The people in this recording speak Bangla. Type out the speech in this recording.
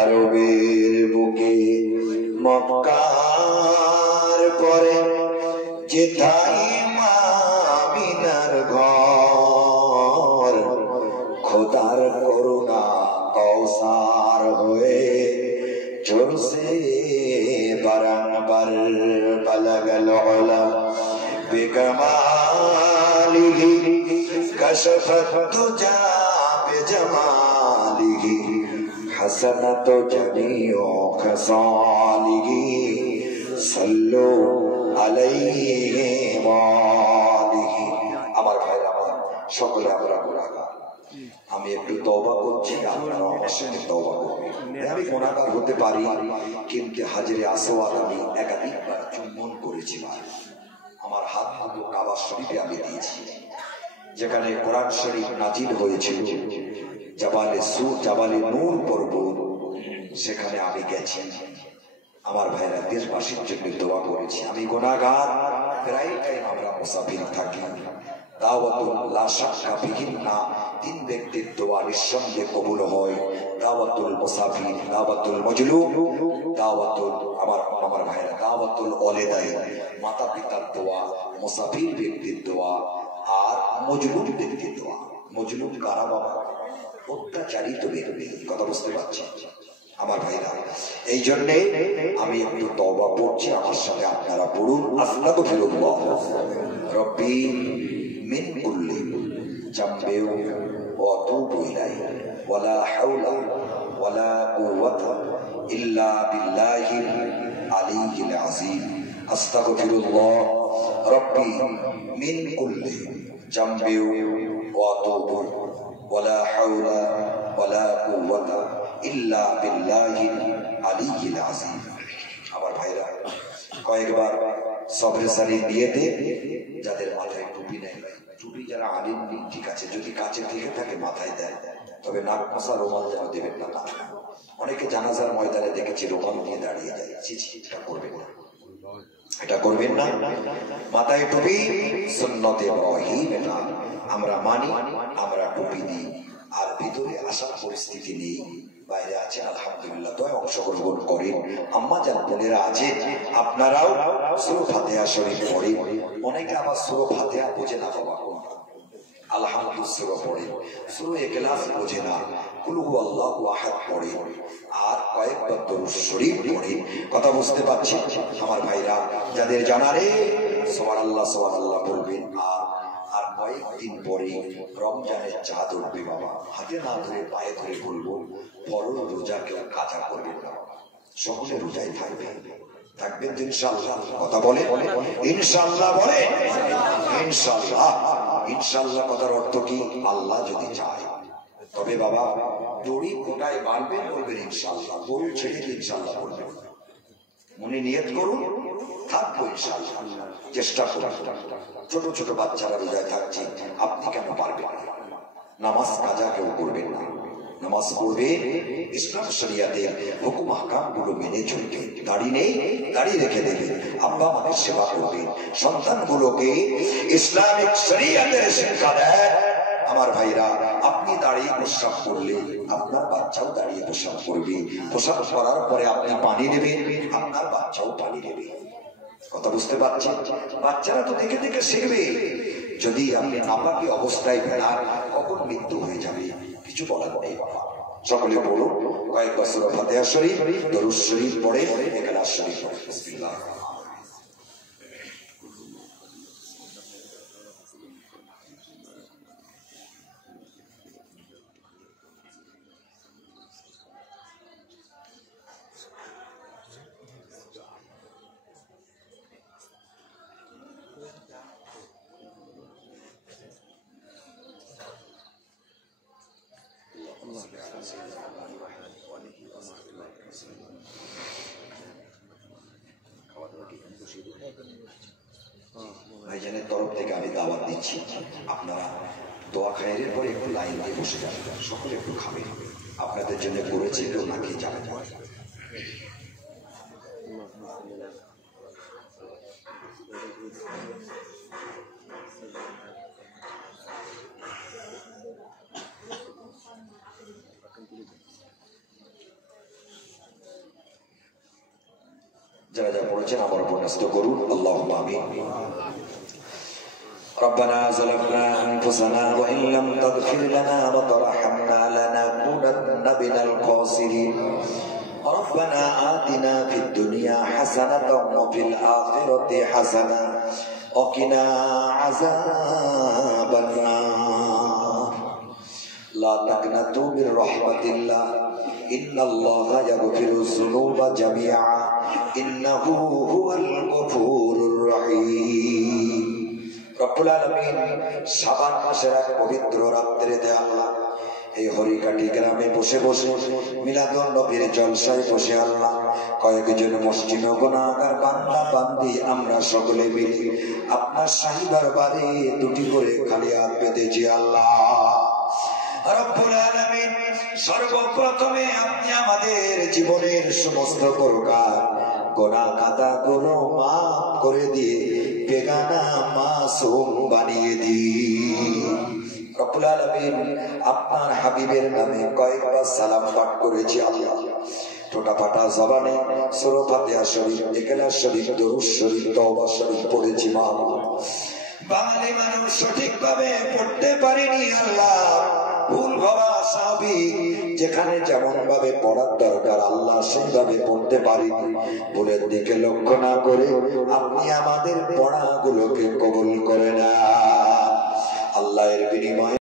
আরবের বুকে মক্কার পরে যেথায় মা আমিনার ঘর, খোদার করুণা কৌসার হয়ে ঝরছে বারংবার বলগল উলা বেকমালিহি কশফত তুজা বেজমালিহি حسنت جميع خصاله صلوا عليه وآله। আমার ভাইরা আমার সকলে আমরা গুনাহগার, আমি একটু তওবা করছি, আপনারা আমার সাথে তওবা করবেন। আমি গুনাহগার হতে পারি, কিন্তু হাজরে আসওয়াদ আমি একাধিকবার চুম্বন করেছি। আমার হাত কাবা শরীফে আমি দিয়েছি, যেখানে কোরআন শরীফ নাজিল হয়েছিল, জাবালে নূর পর্বত, সেখানে আমি গেছি। আমার ভাইরা দেশবাসীর জন্য দোয়া করেছি। আমি গুনাহগার, প্রায় টাইম আমরা মুসাফির থাকি। দাওয়াতুল লা শাক্কা বিহিন্না, তিন ব্যক্তির দোয়া নিঃসন্দেহে কবুল হয়। দাওয়াতুল মুসাফির, দাওয়াতুল মজলুম, দাওয়াতুল আমার ভাইরা দাওয়াতুল ওয়ালিদাইন, মাতা পিতার দোয়া, মুসাফির ব্যক্তির দোয়া, আর মজলুম ব্যক্তির দোয়া। মজলুম কারা বাবা? অত্যাচারিত ব্যক্তি। কথা বুঝতে পারছি আমার ভাইরা? এই জন্যে আমি একটু তওবা পড়ছি, আমার সাথে আপনারা পড়ুন। আস্তাগফিরুল্লাহ রব্বি মিন কুল্লি জামবিন ওয়া আতুবু ইলাইহি ওয়ালা হাওলা ওয়ালা কুওয়াতা ইল্লা বিল্লাহিল আলিয়্যিল আযীম। আস্তাগফিরুল্লাহ রব্বি মিন কুল্লি জামবিন ওয়া আতুবু ওয়ালা হাওলা ওয়ালা কুওয়াতা ইল্লা বিল্লাহিল আলিয়্যিল আযীম। আমার ভাইরা, কয়েকবার সবরে সারি দিয়ে দে যাদের মাথায় টুপি নেই। টুপি যারা আলিম ঠিক আছে, যদি কাছে থেকে থাকে মাথায় দেয়, তবে নাক মশা রুমাল যেন দেবেন না। অনেকে জানাজার ময়দানে দেখেছি রুমাল নিয়ে দাঁড়িয়ে যায়। এটা করবেন না, এটা করবেন না। মাথায় টুপি সুন্নতে ইব্রাহিম, এটা আমরা মানি, আমরা টুপি দিই। আর ভিতরে আসার পরিস্থিতি নেই, বাইরে আছে আলহামদুলিল্লাহ, তো অংশগ্রহণ করেন। আম্মা জান বোনেরা আছে, আপনারাও সূরা ফাতিহা শরীফ পড়েন। অনেকে আবার সূরা ফাতিহা বোঝে না বাবা, আলহামদুলিল্লাহ সূরা পড়ে, সূরা ইখলাস বোঝে না, কুল হুয়াল্লাহু আহাদ পড়ে, আর কয়েকবার দরুদ শরীফ পড়ে। কথা বুঝতে পারছি আমার ভাইরা? যাদের জানা রে সুবহানাল্লাহ সুবহানাল্লাহ বলবেন। আর কয়েকদিন পরে রমজানের চাঁদ উঠবে বাবা। হাতে না ধরে পায়ে ধরে বলবো, ফরজ রোজা কেউ কাজা করবেন না, সকলে রোজাই থাকবেন তো ইনশাআল্লাহ? কথা বলে ইনশাআল্লাহ, বলে ইনশাআল্লাহ। ইনশাআল্লাহ কথার অর্থ কি? আল্লাহ যদি চায়। তবে বাবা দড়ি কোটায় বাঁধবেন, বলবেন ইনশাআল্লাহ। গরু ছেড়ে দিয়ে ইনশাআল্লাহ বলবেন। মনে নিয়ত করুন, থাকবো ইনশাআল্লাহ, চেষ্টা করুন। ছোট ছোট বাচ্চারা রোজায় থাকছে, আপনি কেন পারবেন না? নামাজ কাজা কেউ করবেন না, নামাজ পড়বে ইসলাম শরিয়াতের হুকুম আহকাম গুলো মেনে চলবে। দাড়ি নেই, দাড়ি রেখে দেবে। আব্বা মায়ের সেবা করবে, সন্তানগুলোকে ইসলামিক শরিয়াতের শিক্ষা দেয়। আমার ভাইরা, আপনি দাঁড়িয়ে প্রস্রাব করলে আপনার বাচ্চাও দাঁড়িয়ে প্রস্রাব করবে। প্রস্রাব করার পরে আপনি পানি নেবেন, আপনার বাচ্চাও পানি নেবে। কথা বুঝতে পারছেন? বাচ্চারা তো দেখে দেখে শিখবে। যদি আপনি নাপাকি অবস্থায় ফেরান, কখন মৃত্যু হয়ে যাবে কিছু বলার নেই বাবা। সকলে পড়ুন কয়েকবার সূরা ফাতিহা শরীফ, দরুদ শরীফ পড়ে, ইখলাস শরীফ পড়ে। বিসমিল্লাহ। ভাইজানের তরফ থেকে আমি দাওয়াত দিচ্ছি, আপনারা দোয়া খায়ের পরে একটু লাইন দিয়ে বসে যাবেন, সকলে একটু খাবেন। আপনাদের জন্য করেছি, কেউ না খেয়ে যাবেন। যারা যা পড়েছেন আমার উপর ন্যস্ত করুন। আল্লাহুম্মা আমিন। ربنا ظلمنا أنفسنا وإن لم تغفر لنا وترحمنا لنكونن من الخاسرين ربنا آتنا في الدنيا حسنة وفي الآخرة حسنة وقنا عذاب النار لا تقنطوا من رحمة الله إن الله يغفر الذنوب جميعا إنه هو الغفور الرحيم রব্বুল আলামিন শাবান মাসের এক পবিত্র রাত্রিতে আল্লাহ এই হরিকাটি গ্রামে বসে বসে মিলাদুন নবীর জলসায় বসে আল্লাহ কয়েকজন মুসলিম গুনাহগার বান্দা বান্দি আমরা সকলে মিলে আপনার শাহী দরবারে দুটি করে খালি হাত পেতেছি আল্লাহ রব্বুল আলামিন। সর্বপ্রথমে আপনি আমাদের জীবনের সমস্ত প্রকার গুনাহ খাতাগুলো মাফ করে দিয়ে বেগানা মাসুম বানিয়ে দিন রব্বুল আলামিন। আপনার হাবিবের নামে কয়েকবার সালাম পাঠ করেছি আল্লাহ। টোটা পাটা জবানে সূরা ফাতিহা শরীফ, ইখলাস শরীফ, দুরূদ শরীফ, তওবা শরীফ পড়েছি মাহবুব। বাঙালি মানুষ সঠিকভাবে পড়তে পারেনি আল্লাহ, ভুল ভাবা স্বাভাবিক। যেখানে যেমন ভাবে পড়ার দরকার আল্লাহ সেইভাবে পড়তে পারিনি। ভুলের দিকে লক্ষ্য না করে আপনি আমাদের পড়াগুলোকে কবুল করে না আল্লাহ। এর বিনিময়ে